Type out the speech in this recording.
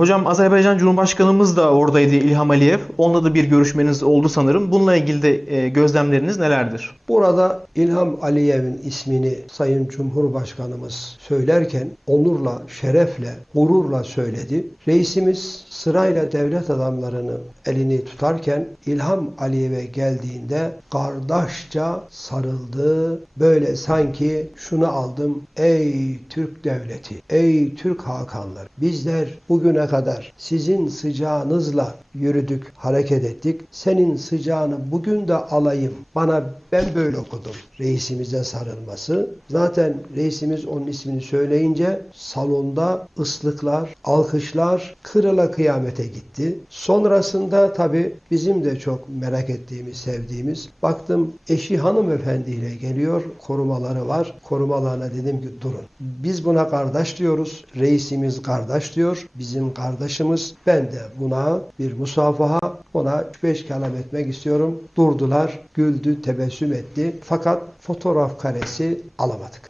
Hocam Azerbaycan Cumhurbaşkanımız da oradaydı İlham Aliyev. Onunla da bir görüşmeniz oldu sanırım. Bununla ilgili de e, gözlemleriniz nelerdir? Burada İlham Aliyev'in ismini Sayın Cumhurbaşkanımız söylerken onurla, şerefle, gururla söyledi. Reisimiz sırayla devlet adamlarını elini tutarken İlham Aliyev'e geldiğinde kardeşça sarıldı. Böyle sanki şunu aldım. Ey Türk devleti, ey Türk hakanları. Bizler bugüne kadar sizin sıcağınızla yürüdük, hareket ettik. Senin sıcağını bugün de alayım. Bana ben böyle okudum. Reisimize sarılması. Zaten reisimiz onun ismini söyleyince salonda ıslıklar, alkışlar kırıla kıyamete gitti. Sonrasında tabi bizim de çok merak ettiğimiz, sevdiğimiz baktım eşi hanımefendiyle geliyor. Korumaları var. Korumalarına dedim ki durun. Biz buna kardeş diyoruz. Reisimiz kardeş diyor. Bizim kardeşimiz. Ben de buna bir musafaha, ona beş kelam etmek istiyorum. Durdular, güldü, tebessüm etti. Fakat fotoğraf karesi alamadık.